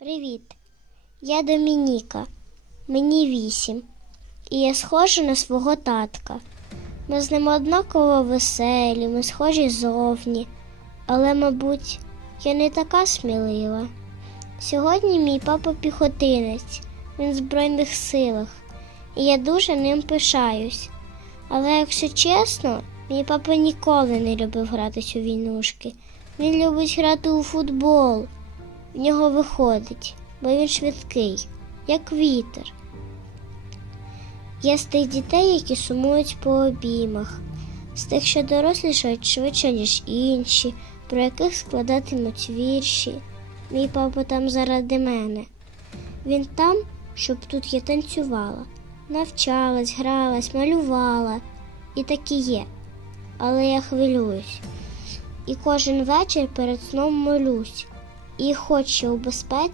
Привіт, я Домініка. Мені вісім. І я схожа на свого татка. Ми з ним однаково веселі, ми схожі зовні. Але, мабуть, я не така смілива. Сьогодні мій папа піхотинець, він в Збройних силах, і я дуже ним пишаюсь. Але якщо чесно, мій папа ніколи не любив гратись у війнушки. Він любить грати у футбол. В нього виходить, бо він швидкий, як вітер. Я з тих дітей, які сумують по обіймах, з тих, що дорослішають швидше, ніж інші, про яких складатимуть вірші. Мій папа там заради мене. Він там, щоб тут я танцювала, навчалась, гралась, малювала. І так і є. Але я хвилююсь. І кожен вечір перед сном молюсь. І хоче у безпеці,